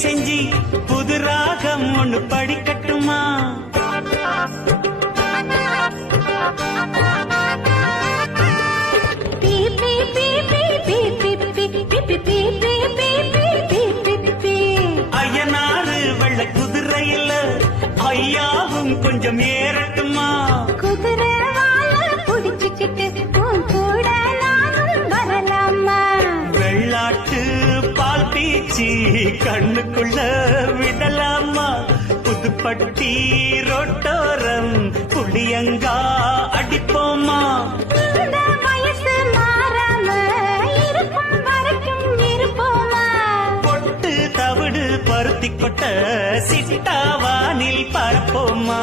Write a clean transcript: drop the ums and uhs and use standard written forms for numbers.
செஞ்சு புது ராகம் ஒண்ணு படிக்கட்டுமா? ஐயனாறு வெள்ள குதிரையில ஐயாவும் கொஞ்சம் ஏறட்டுமா? குதிரை புடிச்சுக்கிட்டு கூட நானும் வரலாமா? வெள்ளாட்டு பால் பீச்சி கண்ணுக்குள்ள விடலாமா? புதுப்பட்டி ரோட்டோரம் புளியங்கா அடிப்போமா? இந்த வயசு மாறாம இருக்கும் வரைக்கும் இருப்போமா? பொட்டு தவிடு பருத்தி கொட்ட சிட்டாவானில் பரப்போமா?